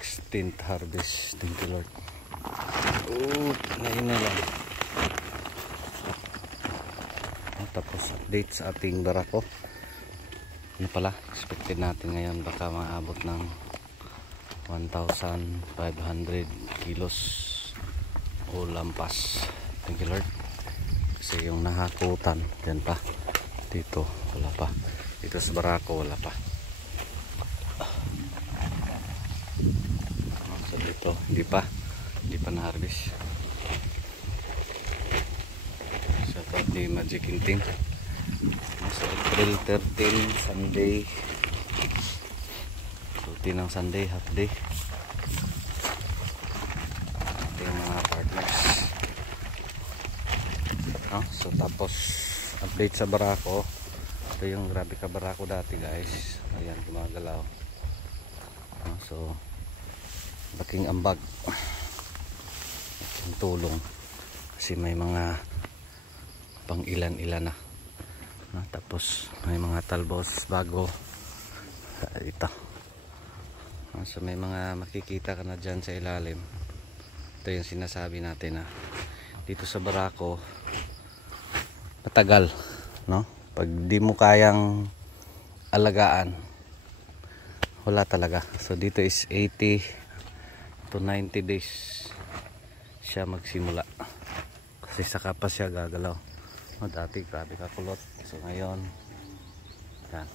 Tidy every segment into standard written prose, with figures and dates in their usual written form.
16th harvest. Thank you Lord. Oh, naina lang. Tapos update sa ating barako. Ano pala, expected natin ngayon baka maabot ng 1,500 kilos o lampas. Thank you Lord. Kasi yung nahakutan dyan pa, dito wala pa, dito sa barako wala pa. So dito hindi pa na-harvest. Shout out ni Magic Inting. So April 13 Sunday, suti ng Sunday, half day. Ating mga partners. So tapos update sa barako. Ito yung grabe ka barako dati guys. Ayan, gumagalaw. So laking ambag, laking tulong kasi may mga pang ilan-ilan na. Tapos may mga talbos bago ito. So may mga makikita ka na dyan sa ilalim. Ito yung sinasabi natin na dito sa barako matagal, no? Pag di mo kayang alagaan, wala talaga. So dito is 80 to 90 days siya magsimula, kasi saka pa siya gagalaw. Dati grabe kakulot. So ngayon yan,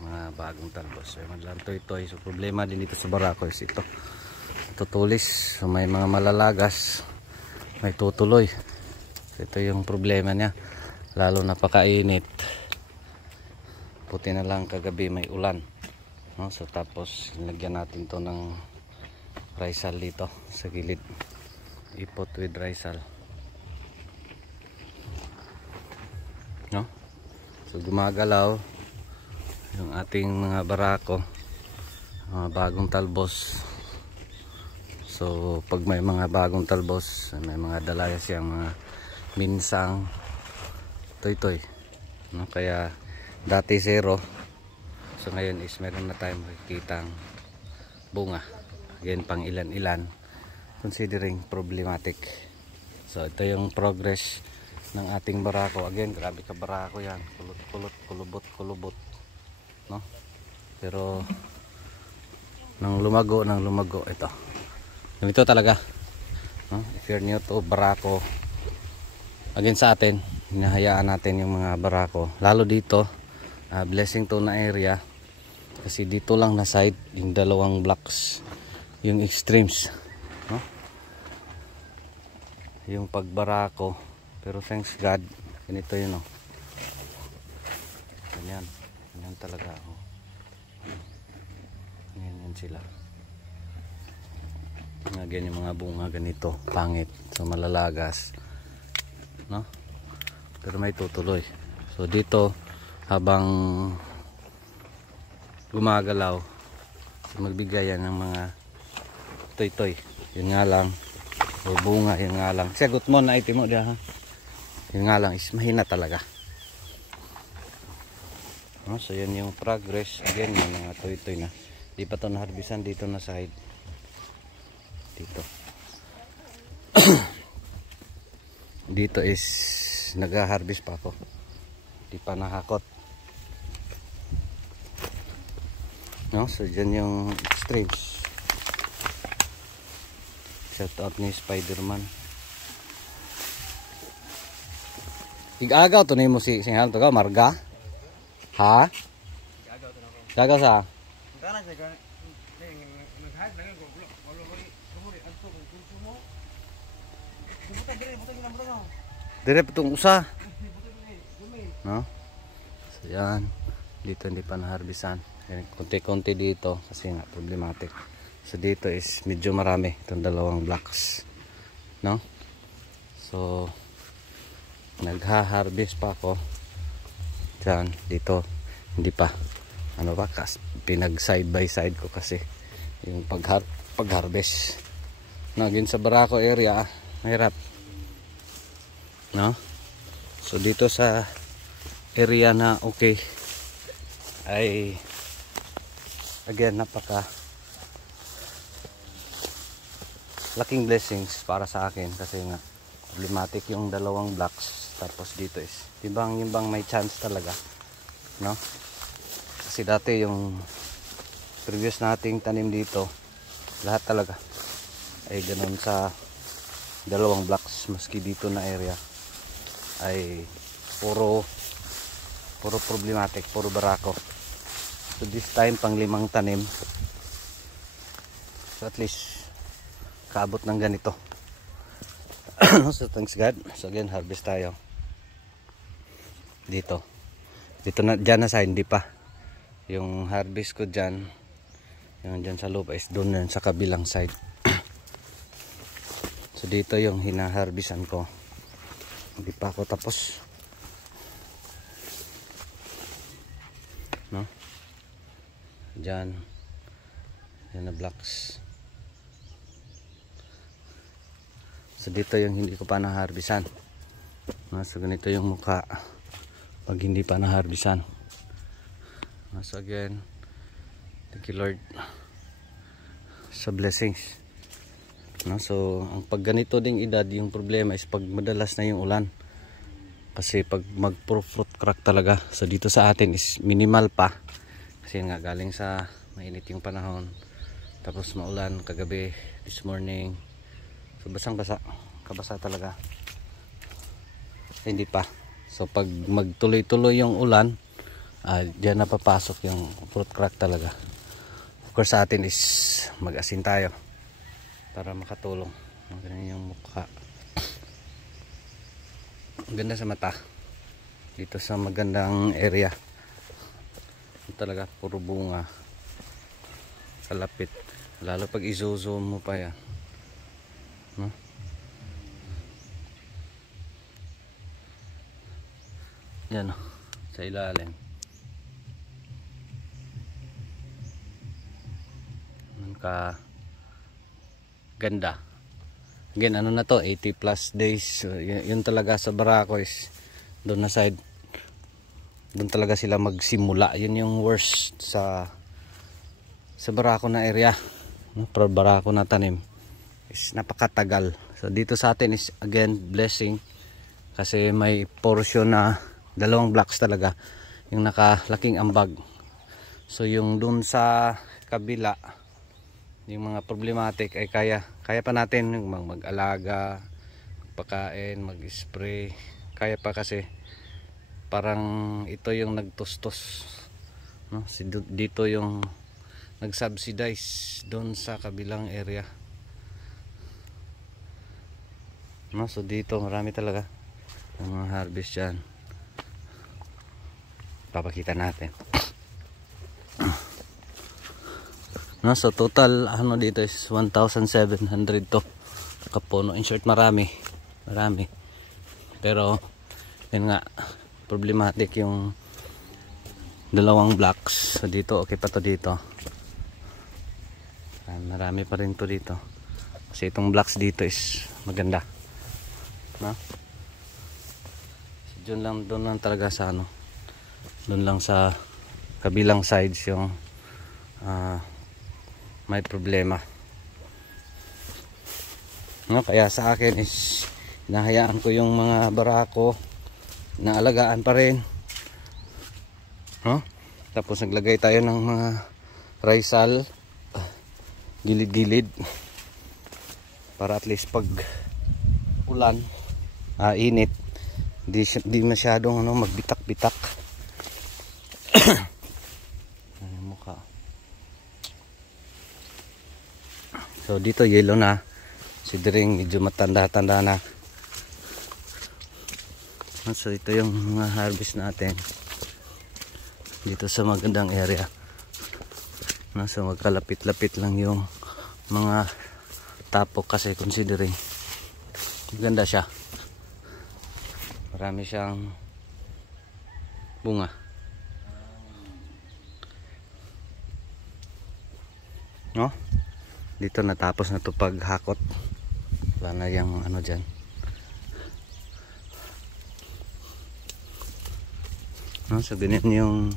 mga bagong talbos. So maglantoy-toy. So problema din dito sa barako is ito, tutulis. So may mga malalagas, may tutuloy. So ito yung problema niya, lalo napakainit. Puti na lang kagabi may ulan, no? So tapos nilagyan natin to ng Rizal dito sa gilid, ipot with Rizal, no? So gumagalaw yung ating mga barako, mga bagong talbos. So pag may mga bagong talbos, may mga dalaya siyang mga minsang toy-toy, no? Kaya dati 0, so ngayon is meron na tayong makikitang bunga. Again, pang ilan-ilan, considering problematic. So ito yung progress ng ating barako. Again, grabe ka barako yan, kulot-kulot, kulubot-kulubot, no? Pero nang lumago ito, ganito talaga, no? If you're new to barako, again sa atin, hinahayaan natin yung mga barako, lalo dito, blessing to na area, kasi dito lang na side yung dalawang blocks, yung extremes, no? Yung pagbarako. Pero thanks God, ganito yun, oh. Ganyan talaga, oh. Ganyan sila. Ganyan yung mga bunga ganito, pangit, so malalagas, no? Pero may tutuloy. So dito habang gumagalaw, magbigay yan ng mga toy-toy. Yun nga lang, o bunga, yun nga lang. Sagot mo na itim mo diya, ha? Yun nga lang is mahina talaga. So yun yung progress. Again, yung mga toy-toy na. Di pa ito na-harvestan dito na side. Dito. Dito is nag-harvest pa ako. Di pa nahakot. No? So dyan yung extremes. Shout out ni Spider-Man. Igagaw to ni mo si singhal to ka, Marga? Ha? Igagaw sa? Dire petong usa. No? So yan. Dito hindi pa na-harvestan. Konti-konti dito kasi nga problematic. So dito is medyo marami itong dalawang blocks, no? So nagha-harvest pa ako dyan. Dito hindi pa, ano ba, pinag side by side ko kasi yung pag-harvest. Naging sa barako area mahirap, no? So dito sa area na okay ay again napaka laking blessings para sa akin kasi nga problematic yung dalawang blocks. Tapos dito is yung bang may chance talaga, no? Kasi dati yung previous nating tanim dito, lahat talaga ay ganun sa dalawang blocks. Maski dito na area ay puro problematic, puro barako. So this time pang 5 tanim, so at least kaabot ng ganito. So thanks God. So again, harvest tayo dito na, dyan na side hindi pa. Yung harvest ko dyan, yung dyan sa lupa is doon yan sa kabilang side. So dito yung hinaharbisan ko, hindi pa ako tapos, no? Dyan yan na blocks. So dito yung hindi ko pa naharbisan, no? So ganito yung mukha pag hindi pa naharbisan. So again, thank you Lord sa blessings, no? So ang pag ganito ding edad, yung problema is pag madalas na yung ulan, kasi pag mag fruit crack talaga. So dito sa atin is minimal pa kasi nga galing sa mainit yung panahon, tapos maulan kagabi, this morning, so basang basa, kabasa talaga. Hindi pa. So pag magtuloy-tuloy yung ulan, diyan na papasok yung fruit crack talaga. Of course sa atin is mag-asin tayo para makatulong. Ganyan yung mukha. Ang ganda sa mata dito sa magandang area. Talaga puro bunga, kalapit, lalo pag i-zoom mo pa yan, no? Yan o, sa ilalim ang ka ganda. Again, ano na to, 80 plus days. So, yun talaga sa barako is doon na side, doon talaga sila magsimula. Yun yung worst sa barako na area, no? Pero barako na tanim is napakatagal. So dito sa atin is again blessing kasi may portion na dalawang blocks talaga yung nakalaking ambag. So yung dun sa kabila, yung mga problematic ay kaya pa natin yung mag-alaga, magpakain, mag-spray, kaya pa kasi parang ito yung nagtustos, no? Dito yung nag-subsidize doon sa kabilang area, no? So dito marami talaga yung mga harvest dyan. Papakita natin, no? So total ano dito is 1,700 to kapuno. In short, marami pero yun nga, problematic yung dalawang blocks. So dito okay pa to dito. Marami pa rin to dito kasi itong blocks dito is maganda, no? So doon lang talaga sa ano, doon lang sa kabilang sides yung may problema, no? Kaya sa akin is hinahayaan ko yung mga barako na alagaan pa rin, no? Tapos naglagay tayo ng mga raisal gilid-gilid para at least pag ulan, init, di masyadong ano, magbitak-bitak. Mukha. So dito yellow na, si Dring medyo matanda-tanda na. So ito yung mga harvest natin dito sa magandang area. So magkalapit-lapit lang yung mga tapok kasi considering maganda siya, marami siyang bunga, no? Dito natapos na to paghakot, wala na yung ano dyan, no? So ganyan yung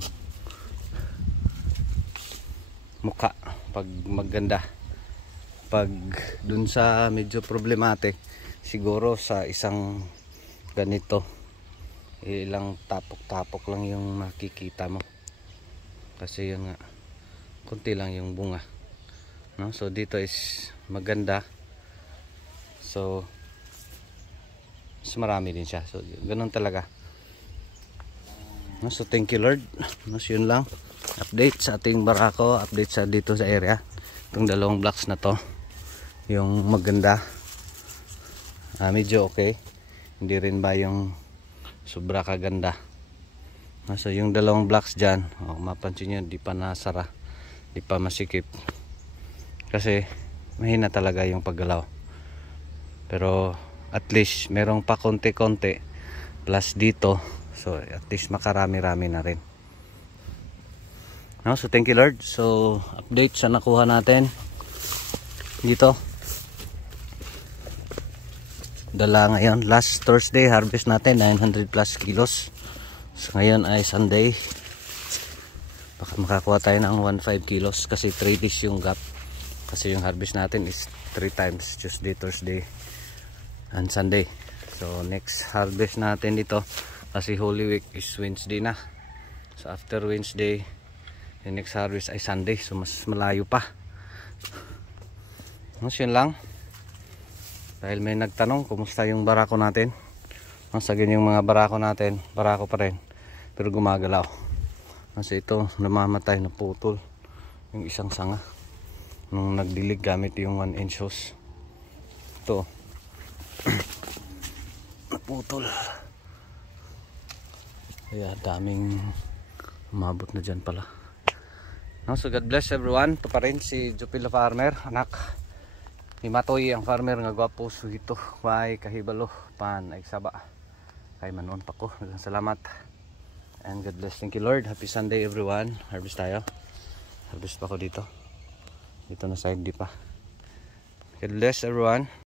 mukha pag maganda, pag dun sa medyo problematic, siguro sa isang ganito, ilang tapok-tapok lang yung makikita mo. Kasi yun nga, konti lang yung bunga. No? So dito is maganda. So mas marami din siya. So ganun talaga. No? So thank you Lord. No? So yun lang. Update sa ating barako, update sa dito sa area. Itong dalawang blocks na to, yung maganda, medyo okay, hindi rin ba yung sobra kaganda. So yung dalawang blocks dyan, mapansin nyo, di pa nasara, di pa masikip kasi mahina talaga yung paggalaw. Pero at least merong pa konti-konti plus dito, so at least makarami-rami na rin. No, so thank you Lord. So update sa nakuha natin dito. Dala ngayon, last Thursday harvest natin 900 plus kilos. So ngayon ay Sunday. Baka makakuha tayo ng 15 kilos kasi 3 days yung gap. Kasi yung harvest natin is 3 times, Tuesday, Thursday and Sunday. So next harvest natin dito kasi Holy Week is Wednesday na. So after Wednesday, yung next harvest ay Sunday, so mas malayo pa. Mas yun lang. Dahil may nagtanong kumusta yung barako natin. Masagin yung mga barako natin, barako pa rin, pero gumagalaw. Kasi ito namamatay, naputol yung isang sanga nung nagdilig gamit yung 1 inch hose. Ito naputol. Kaya daming umabot na dyan pala. No, so God bless everyone. Ito pa rin si Jupil Farmer, anak ni Matoy ang farmer nga gwapo suhito kay kahibalo pan ay saba kay manon pa ko. Salamat and God bless. Thank you Lord. Happy Sunday everyone. Harvest tayo. Harvest pa ko dito na side, di pa. God bless everyone.